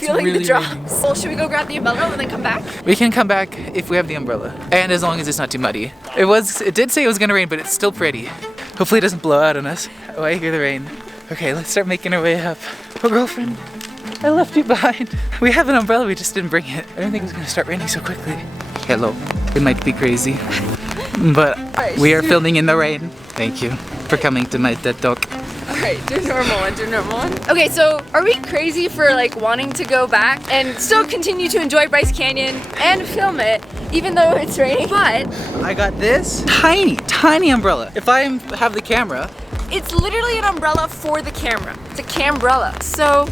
feeling really the drops. raining. Well, should we go grab the umbrella and then come back? We can come back if we have the umbrella. And as long as it's not too muddy. It did say it was gonna rain, but it's still pretty. Hopefully it doesn't blow out on us. Oh, I hear the rain. Okay, let's start making our way up. Oh, girlfriend, I left you behind. We have an umbrella, we just didn't bring it. I didn't think it was gonna start raining so quickly. Hello, it might be crazy, but we are filming in the rain. Thank you for coming to my TED Talk. Alright, do normal one. Okay, so are we crazy for like wanting to go back and still continue to enjoy Bryce Canyon and film it, even though it's raining? But I got this tiny umbrella. If I have the camera, it's literally an umbrella for the camera. It's a cambrella. So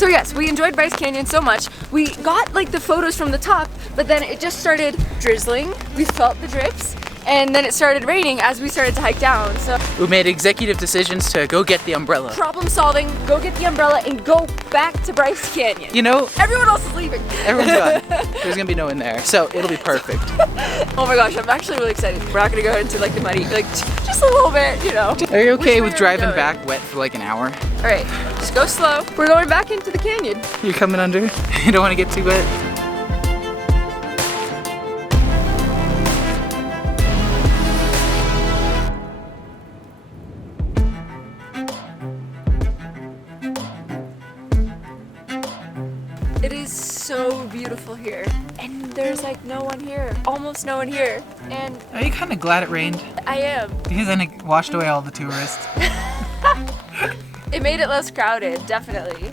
yes, we enjoyed Bryce Canyon so much. We got like the photos from the top, but then it just started drizzling. We felt the drips. And then it started raining as we started to hike down, so we made executive decisions to go get the umbrella. Problem solving, go get the umbrella and go back to Bryce Canyon. You know, everyone else is leaving. Everyone's gone. There's gonna be no one there, so it'll be perfect. Oh my gosh, I'm actually really excited. We're not gonna go into like the muddy, like just a little bit, you know. Are you okay with driving back wet for like an hour? All right, just go slow. We're going back into the canyon. You're coming under? You don't want to get too wet? It is so beautiful here, and there's like no one here, almost no one here, and are you kind of glad it rained? I am. Because then it washed away all the tourists. It made it less crowded, definitely.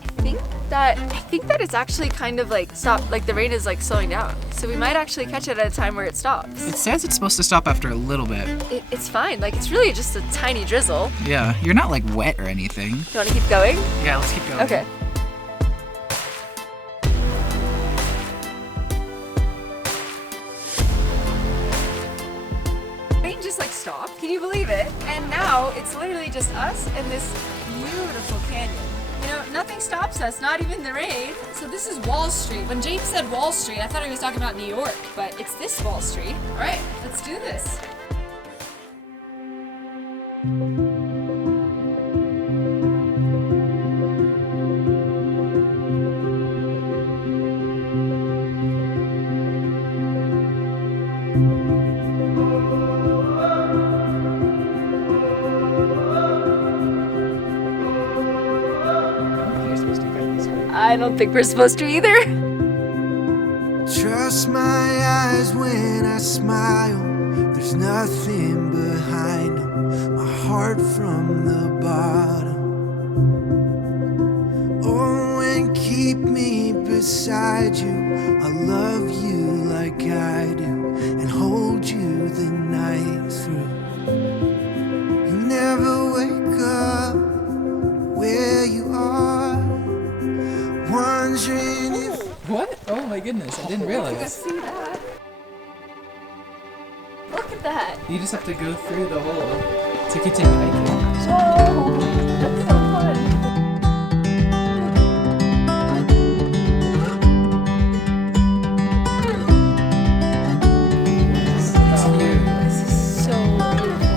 I think that it's actually kind of like stopped, like the rain is like slowing down, so we might actually catch it at a time where it stops. It says it's supposed to stop after a little bit. It's fine, like it's really just a tiny drizzle. Yeah, you're not like wet or anything. You want to keep going? Yeah, let's keep going. Okay. Just like stopped. Can you believe it? And now it's literally just us and this beautiful canyon. You know, nothing stops us, not even the rain. So this is Wall Street. When James said Wall Street, I thought he was talking about New York, but it's this Wall Street. All right, let's do this. I don't think we're supposed to either. Trust my eyes when I smile. There's nothing behind them. My heart from the bottom. Oh, and keep me beside you. I love you like I do, and hold you the night through. You never wake up where you are. Wondering if what? Oh my goodness, I didn't realize. See that? Look at that. You just have to go through the hole to continue hiking. Whoa, that's so fun. This is so beautiful.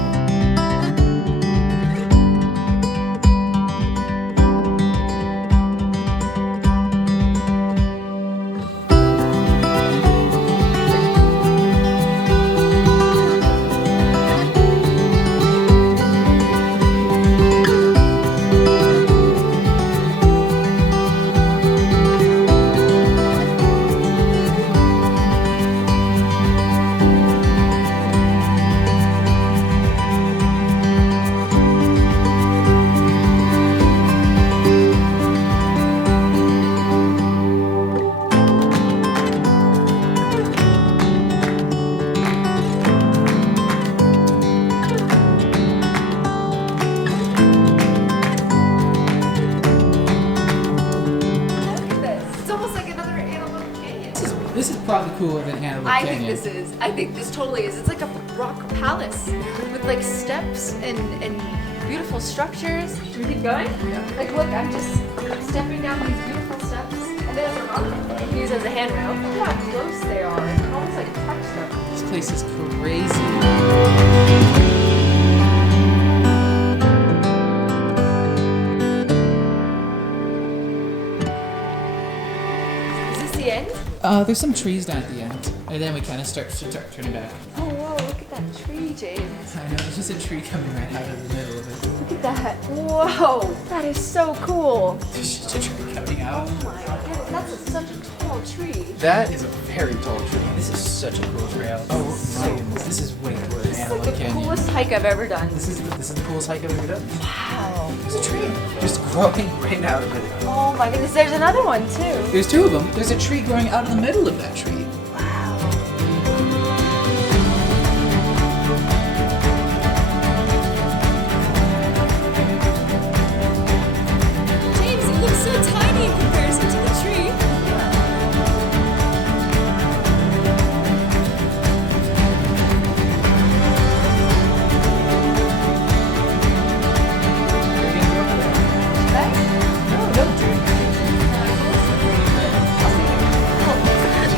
This is probably cooler than Hannibal Canyon. I think this totally is. It's like a rock palace with like steps and beautiful structures. Should we keep going? Yeah. Like look, I'm just stepping down these beautiful steps. And there's a rock that you can use as a handrail. Look how close they are. You can almost like touch them. This place is crazy. the end? There's some trees down at the end, and then we kind of start turning back. Oh, whoa, look at that tree, James. I know, there's just a tree coming right out of the middle of it. Look at that. Whoa, that is so cool. There's just a tree coming out. Oh my goodness, that's such a tall tree. That is a very tall tree. This is such a cool trail. Oh my goodness, this is way cooler than This is Antelope like the Canyon. coolest hike I've ever done. This is the coolest hike I've ever done. Wow. There's a tree just growing right out of it. Oh my goodness, there's another one too. There's two of them. There's a tree growing out of the middle of that tree. Wow. James, it looks so tiny in comparison to the tree.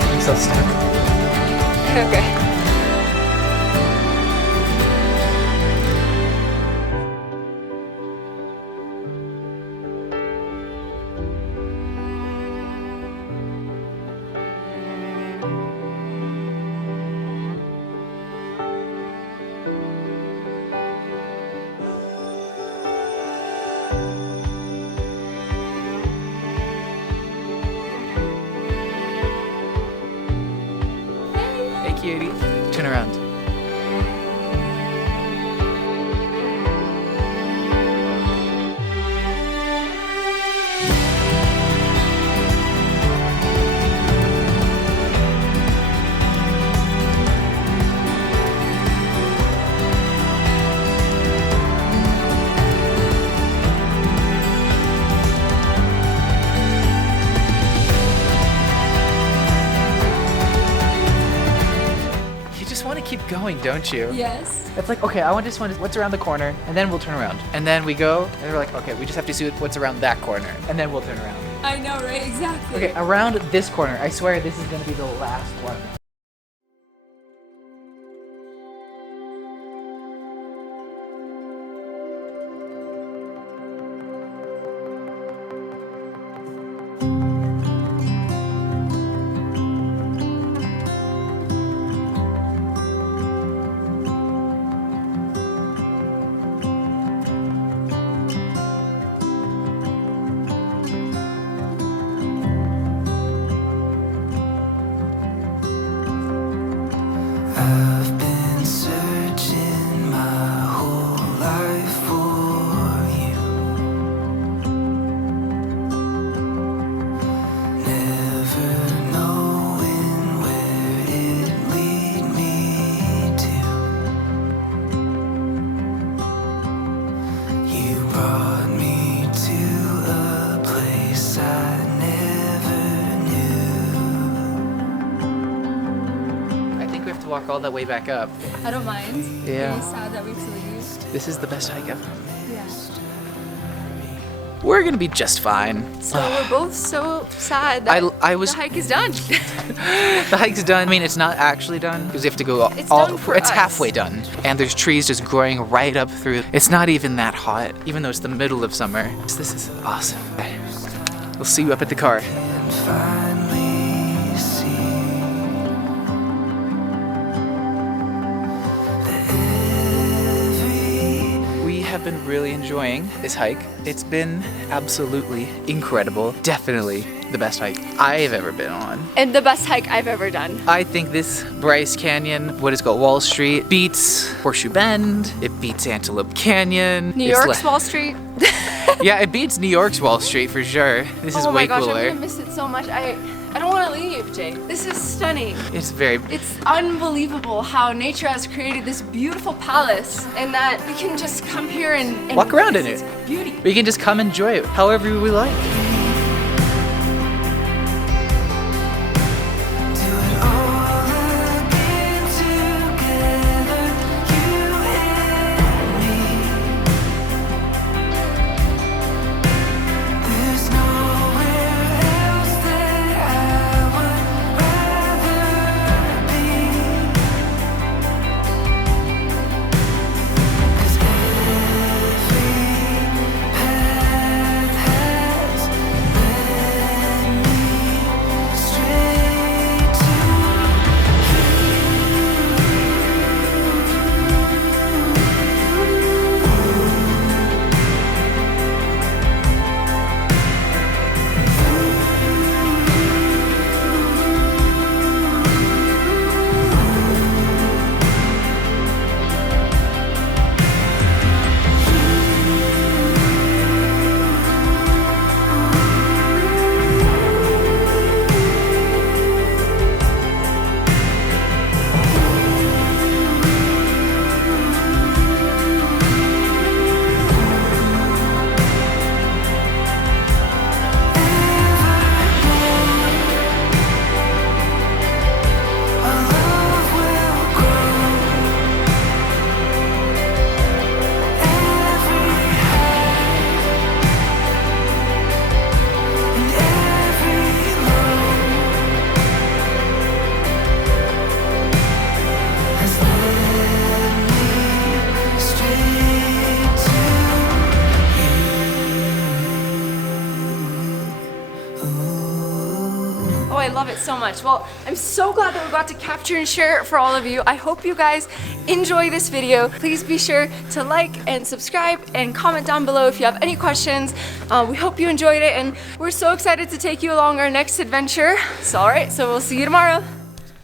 I'm so stuck. Okay. Hey, cutie. Turn around. You just want to keep going, don't you? Yes. It's like, okay, I just want to, what's around the corner, and then we'll turn around. And then we go, and we're like, okay, we just have to see what's around that corner, and then we'll turn around. I know, right? Exactly. Okay, around this corner, I swear this is gonna be the last one. I've been searching my whole life for you, never knowing where it'd lead me to. You brought me to a place I never knew. I think we have to walk all that way back up. I don't mind. Yeah. Really sad that we have to leave. This is the best hike ever. Yeah. We're gonna be just fine. So we're both so sad that I was the hike is done. the hike's done. I mean, it's not actually done because we have to go It's all. done for It's us. halfway done, and there's trees just growing right up through. It's not even that hot, even though it's the middle of summer. So this is awesome. We'll see you up at the car. And finally see that every We have been really enjoying this hike. It's been absolutely incredible. Definitely the best hike I've ever been on. And the best hike I've ever done. I think this Bryce Canyon, what is it called, Wall Street, beats Horseshoe Bend. It beats Antelope Canyon. New It's York's Wall Street. Yeah, it beats New York's Wall Street for sure. This is Oh way my gosh, cooler. I'm gonna miss it so much. I don't want to leave, Jake. This is stunning. It's very. It's unbelievable how nature has created this beautiful palace and that we can just come here and Walk around in witness it. its beauty. We can just come enjoy it however we like. do it all again together, you and me. There's nowhere else that I would rather be. 'Cause every path has love it so much. Well, I'm so glad that we got to capture and share it for all of you. I hope you guys enjoy this video. Please be sure to like and subscribe and comment down below if you have any questions. We hope you enjoyed it, and we're so excited to take you along our next adventure. So all right, so we'll see you tomorrow.